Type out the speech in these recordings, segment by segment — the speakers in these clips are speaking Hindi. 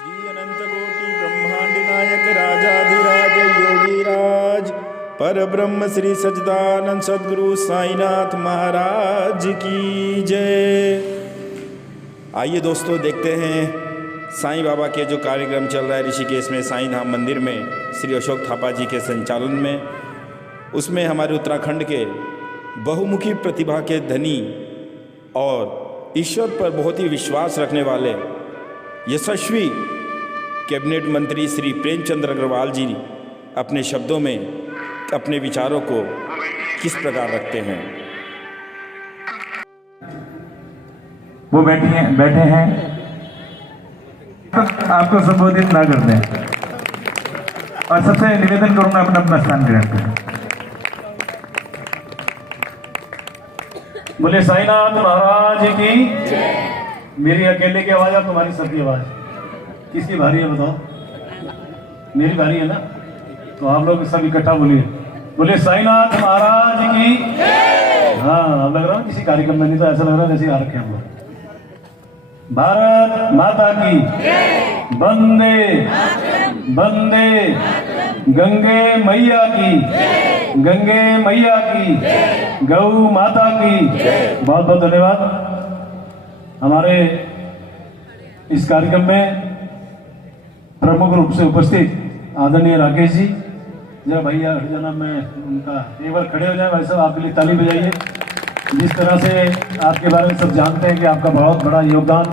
श्री अनंत कोटि ब्रह्मांड नायक राजाधिराज योगीराज पर ब्रह्म श्री सच्चिदानंद सद्गुरु साईनाथ महाराज की जय। आइए दोस्तों, देखते हैं साईं बाबा के जो कार्यक्रम चल रहा है ऋषिकेश में साईं धाम मंदिर में श्री अशोक थापा जी के संचालन में। उसमें हमारे उत्तराखंड के बहुमुखी प्रतिभा के धनी और ईश्वर पर बहुत ही विश्वास रखने वाले यशस्वी कैबिनेट मंत्री श्री प्रेमचंद अग्रवाल जी अपने शब्दों में अपने विचारों को किस प्रकार रखते हैं। वो बैठे हैं आपको संबोधित ना करते हैं और सबसे निवेदन करूंगा अपना अपना स्थान ग्रहण करें। बोले साईनाथ महाराज की। मेरी अकेले की आवाज है, तुम्हारी सबकी आवाज किसकी भारी है बताओ? मेरी भारी है ना, तो आप लोग सब इकट्ठा बोलिए, बोले साईनाथ महाराज की। हाँ, अब लग रहा है किसी कार्यक्रम में, नहीं तो ऐसा लग रहा है जैसे आ रखे हम लोग। भारत माता की वंदे वंदे, गंगे मैया की, गंगे मैया की, गौ माता की। बहुत बहुत धन्यवाद। हमारे इस कार्यक्रम में प्रमुख रूप से उपस्थित आदरणीय राकेश जी, जरा भैया हट जाना, मैं उनका एक बार खड़े हो जाए भाई साहब, आपके लिए ताली बजाइए। जिस तरह से आपके बारे में सब जानते हैं कि आपका बहुत बड़ा योगदान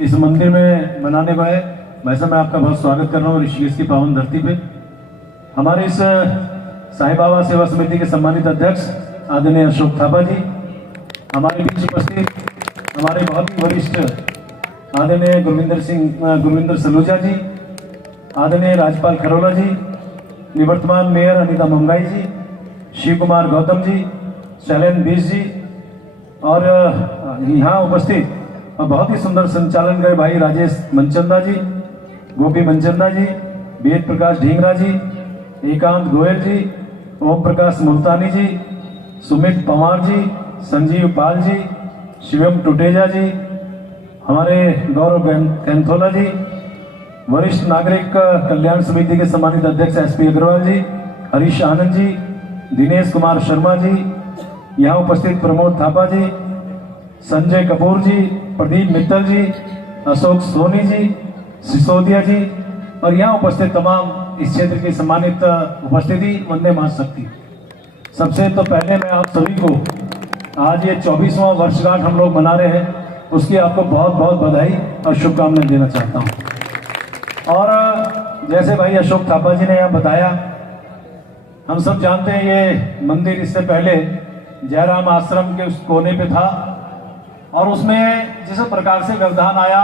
इस मंदिर में बनाने को है, वैसे मैं आपका बहुत स्वागत कर रहा हूँ ऋषिकेश की पावन धरती पे। हमारे इस साईं बाबा सेवा समिति के सम्मानित अध्यक्ष आदरणीय अशोक थापा जी, हमारे बीच उपस्थित हमारे बहुत ही वरिष्ठ आदरणीय गुरविंदर सलूजा जी, आदरणीय राजपाल खरोला जी, निवर्तमान मेयर अनिता मंगाई जी, शिव कुमार गौतम जी, शैलेंद्र बीस जी, और यहाँ उपस्थित बहुत ही सुंदर संचालन करे भाई राजेश मनचंदा जी, गोपी मनचंदा जी, वेद प्रकाश ढींगरा जी, एकांत गोयल जी, ओम प्रकाश मुल्तानी जी, सुमित पवार जी, संजीव पाल जी, शिवम टुटेजा जी, हमारे गौरव कैंथोला जी, वरिष्ठ नागरिक कल्याण समिति के सम्मानित अध्यक्ष एसपी अग्रवाल जी, हरीश आनंद जी, दिनेश कुमार शर्मा जी, यहाँ उपस्थित प्रमोद थापा जी, संजय कपूर जी, प्रदीप मित्तल जी, अशोक सोनी जी, सिसोदिया जी, और यहाँ उपस्थित तमाम इस क्षेत्र की सम्मानित उपस्थिति, वंदे महाशक्ति। सबसे तो पहले मैं आप सभी को आज ये 24वां वर्षगांठ हम लोग मना रहे हैं, उसकी आपको बहुत बहुत बधाई और शुभकामनाएं देना चाहता हूँ। और जैसे भाई अशोक थापा जी ने यहाँ बताया, हम सब जानते हैं ये मंदिर इससे पहले जयराम आश्रम के उस कोने पे था और उसमें जिस प्रकार से व्यवधान आया,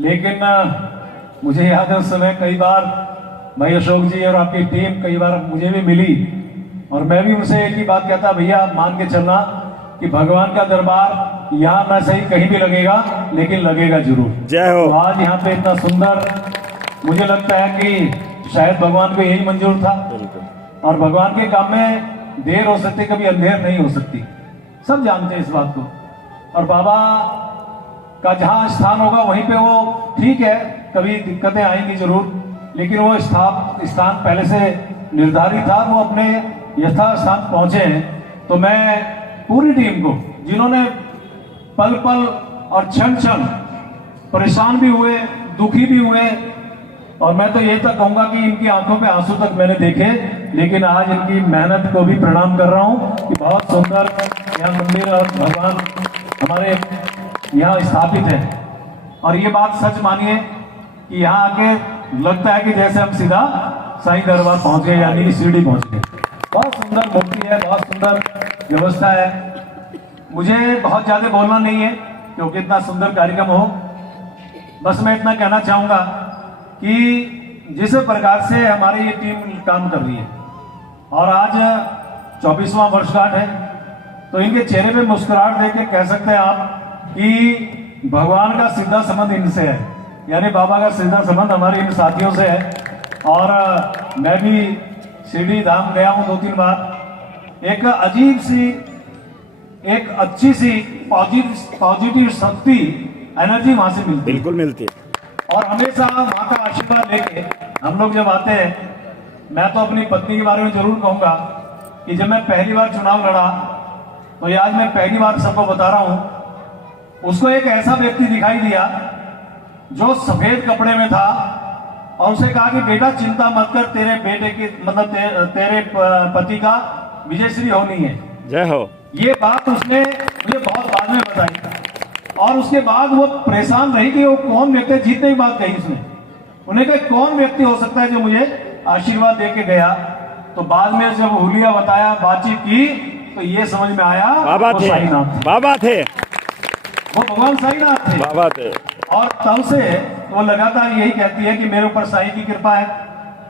लेकिन मुझे याद है उस समय कई बार भाई अशोक जी और आपकी टीम कई बार मुझे भी मिली और मैं भी उनसे एक ही बात कहता, भैया मान के चलना कि भगवान का दरबार यहाँ ना सही कहीं भी लगेगा, लेकिन लगेगा जरूर। जय हो। तो आज यहाँ पे इतना सुंदर, मुझे लगता है कि शायद भगवान को यही मंजूर था, और भगवान के काम में देर हो सकती, कभी अंधेर नहीं हो सकती, सब जानते हैं इस बात को। और बाबा का जहाँ स्थान होगा वहीं पे वो ठीक है, कभी दिक्कतें आएंगी जरूर, लेकिन वो स्थान पहले से निर्धारित था, वो अपने यथा स्थान पहुंचे हैं। तो मैं पूरी टीम को, जिन्होंने पल पल और क्षण क्षण परेशान भी हुए, दुखी भी हुए, और मैं तो यही तक कहूंगा कि इनकी आंखों पे आंसू तक मैंने देखे, लेकिन आज इनकी मेहनत को भी प्रणाम कर रहा हूं कि बहुत सुंदर यहाँ मंदिर और भगवान हमारे यहाँ स्थापित है। और ये बात सच मानिए कि यहाँ आके लगता है कि जैसे हम सीधा साईं दरबार पहुंच गए, यानी कि शिरडी पहुंच गए। बहुत सुंदर मूर्ति है, बहुत सुंदर व्यवस्था है। मुझे बहुत ज्यादा बोलना नहीं है क्योंकि इतना सुंदर कार्यक्रम हो, बस मैं इतना कहना चाहूंगा कि जिस प्रकार से हमारी ये टीम काम कर रही है और आज 24वां वर्षगांठ है, तो इनके चेहरे पे मुस्कुराहट देख के कह सकते हैं आप कि भगवान का सीधा संबंध इनसे है, यानी बाबा का सीधा संबंध हमारे इन साथियों से है। और मैं भी शिरडी धाम गया हूं 2-3 बार। एक अजीब सी, एक अच्छी सी पॉजिटिव शक्ति, एनर्जी वहां से मिलती है। बिल्कुल मिलती है। और हमेशा माँ का आशीर्वाद लेके हम लोग जब आते हैं, मैं तो अपनी पत्नी के बारे में जरूर कहूंगा कि जब मैं पहली बार चुनाव लड़ा, तो ये आज मैं पहली बार सबको बता रहा हूं, उसको एक ऐसा व्यक्ति दिखाई दिया जो सफेद कपड़े में था और उसे कहा कि बेटा चिंता मत कर, तेरे बेटे की मतलब तेरे पति का विजयश्री होनी है। जय हो। ये बात उसने मुझे बहुत बाद में बताई और उसके बाद वो परेशान रही कि वो कौन व्यक्ति, जीतने की बात कही उसने, उन्हें कहा कौन व्यक्ति हो सकता है जो मुझे आशीर्वाद दे के गया। तो बाद में जब हुलिया बताया, बातचीत की, तो ये समझ में आया बाबा थे, बाबा थे, वो भगवान साईनाथ थे, बाबा थे। और तब से वो लगातार यही कहती है कि मेरे ऊपर साईं की कृपा है,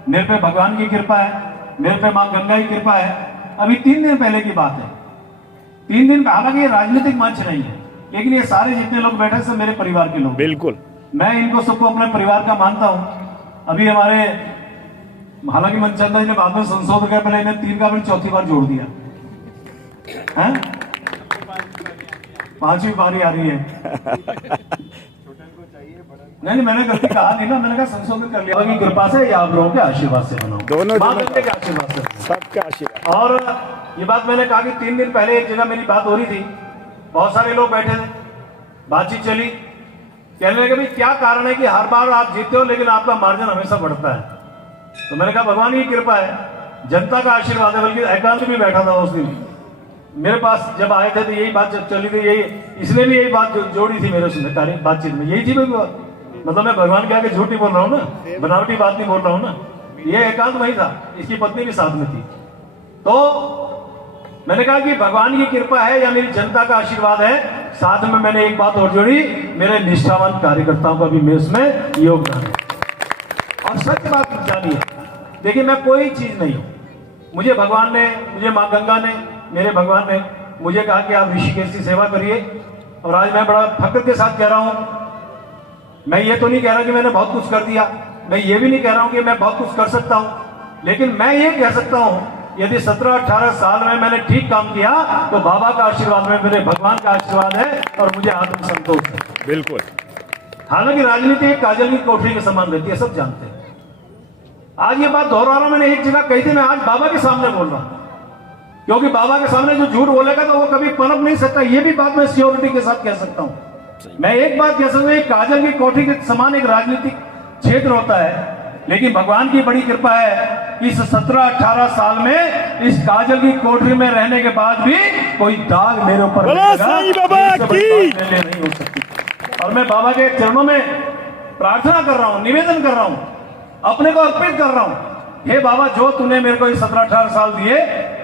मेरे पे भगवान की कृपा है, मेरे पे माँ गंगा की कृपा है। अभी 3 दिन पहले की बात है, 3 दिन, हालांकि ये राजनीतिक मंच नहीं है, लेकिन ये सारे जितने लोग बैठे सब मेरे परिवार के लोग, बिल्कुल, मैं इनको सबको अपने परिवार का मानता हूं। अभी हमारे, हालांकि मनचंदा जी ने बाद में संशोधन कर, पहले इन्हें 3 का फिर चौथी बार जोड़ दिया है, 5वीं बारी आ रही है। नहीं, मैंने गलती कहा नहीं ना, मैंने कहा संशोधन कर लिया। की कृपा से या आप लोगों के आशीर्वाद से बनाओ, दोनों के आशीर्वाद से, सबके आशीर्वाद। और ये बात मैंने कहा कि 3 दिन पहले एक जगह मेरी बात हो रही थी, बहुत सारे लोग बैठे थे, बातचीत चली, कहने लगे भाई क्या कारण है कि हर बार आप जीतते हो लेकिन आपका मार्जिन हमेशा बढ़ता है। तो मैंने कहा भगवान की कृपा है, जनता का आशीर्वाद है। बल्कि एकांत भी बैठा था उस दिन मेरे पास, जब आए थे तो यही बात जब चली थी, यही इसने भी यही बात जोड़ी थी मेरे उसमें बातचीत में, यही थी भाई, मतलब मैं भगवान के आगे झूठ नहीं बोल रहा हूँ ना, बनावटी बात नहीं बोल रहा हूँ ना, ये एकांत वही था, इसकी पत्नी भी साथ में थी। तो मैंने कहा कि भगवान की कृपा है या मेरी जनता का आशीर्वाद है, साथ में मैंने एक बात और जोड़ी, मेरे निष्ठावान कार्यकर्ताओं का भी मेरे उसमें योगदान है। और सच बात जानिए, देखिए मैं कोई चीज नहीं हूं, मुझे भगवान ने, मुझे माँ गंगा ने, मेरे भगवान ने मुझे कहा कि आप ऋषिकेश की सेवा करिए। और आज मैं बड़ा फक्र के साथ कह रहा हूं, मैं ये तो नहीं कह रहा कि मैंने बहुत कुछ कर दिया, मैं ये भी नहीं कह रहा हूं कि मैं बहुत कुछ कर सकता हूं, लेकिन मैं ये कह सकता हूं यदि 17-18 साल में मैंने ठीक काम किया तो बाबा का आशीर्वाद में, मेरे भगवान का आशीर्वाद है और मुझे आत्म संतोष है। बिल्कुल। हालांकि राजनीति एक काजल की कोठरी के समान रहती है, सब जानते हैं। आज ये बात दोहरा रहा हूं, मैंने एक जगह कही थी, मैं आज बाबा के सामने बोल रहा हूं, क्योंकि बाबा के सामने जो झूठ बोलेगा तो वो कभी पनप नहीं सकता, ये भी बात मैं सियोरिटी के साथ कह सकता हूं। मैं एक बात कह सकता हूं, काजल की कोठरी के समान एक राजनीतिक क्षेत्र होता है, लेकिन भगवान की बड़ी कृपा है इस 17-18 साल में इस काजल की कोठरी में रहने के बाद भी कोई दाग मेरे ऊपर नहीं हो सकती। और मैं बाबा के चरणों में प्रार्थना कर रहा हूं, निवेदन कर रहा हूं, अपने को अर्पित कर रहा हूं, हे बाबा जो तूने मेरे को 17-18 साल दिए,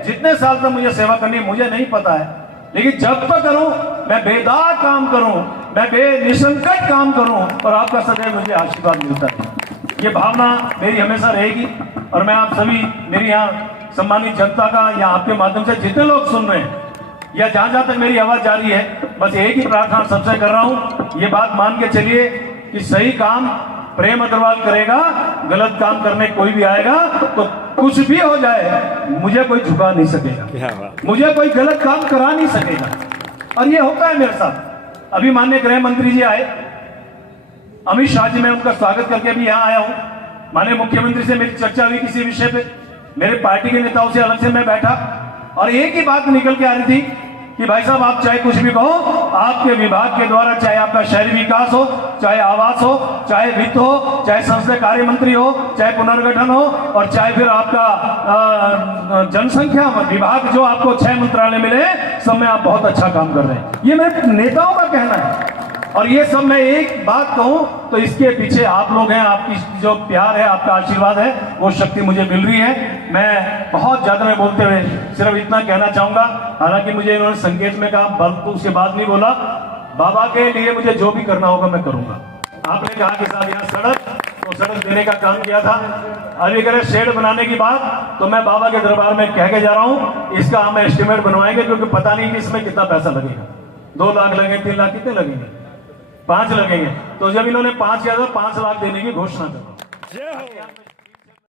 जितने साल तक मुझे सेवा करनी मुझे नहीं पता है, लेकिन जब तक करूं मैं बेदाग काम करूं, मैं बेनिसंकट काम करूं और आपका सदैव मुझे आशीर्वाद मिलता है। ये भावना मेरी हमेशा रहेगी। और मैं आप सभी, मेरी यहाँ सम्मानित जनता का या आपके माध्यम से जितने लोग सुन रहे हैं या जहां जहां तक मेरी आवाज जा रही है, बस एक ही प्रार्थना सबसे कर रहा हूं, ये बात मान के चलिए कि सही काम प्रेम अग्रवाल करेगा, गलत काम करने कोई भी आएगा तो कुछ भी हो जाए मुझे कोई झुका नहीं सकेगा, मुझे कोई गलत काम करा नहीं सकेगा। और ये होता है मेरे साथ। अभी माननीय गृह मंत्री जी आए, अमित शाह जी, मैं उनका स्वागत करके भी यहाँ आया हूं। माननीय मुख्यमंत्री से मेरी चर्चा हुई किसी विषय पे, मेरे पार्टी के नेताओं से अलग से मैं बैठा और एक ही बात निकल के आ रही थी कि भाई साहब आप चाहे कुछ भी कहो, आपके विभाग के द्वारा चाहे आपका शहरी विकास हो, चाहे आवास हो, चाहे वित्त हो, चाहे संसदीय कार्य मंत्री हो, चाहे पुनर्गठन हो और चाहे फिर आपका जनसंख्या विभाग, जो आपको 6 मंत्रालय मिले, सब में आप बहुत अच्छा काम कर रहे हैं। ये मेरे नेताओं का कहना है। और ये सब मैं एक बात कहूं तो इसके पीछे आप लोग हैं, आपकी जो प्यार है, आपका आशीर्वाद है, वो शक्ति मुझे मिल रही है। मैं बहुत ज्यादा में बोलते हुए सिर्फ इतना कहना चाहूंगा, हालांकि मुझे इन्होंने संकेत में कहा, बल तो उसके बाद नहीं बोला, बाबा के लिए मुझे जो भी करना होगा मैं करूंगा। आपने कहा कि साहब यहाँ सड़क देने का काम किया था, अलीगढ़ शेड बनाने की बात तो मैं बाबा के दरबार में कह के जा रहा हूँ, इसका हम एस्टिमेट बनवाएंगे, क्योंकि पता नहीं कि इसमें कितना पैसा लगेगा। 2 लाख लगेंगे, 3 लाख कितने लगेंगे, 5 लगेंगे। तो जब इन्होंने 5 किया था, 5 लाख देने की घोषणा कर रहा हूं।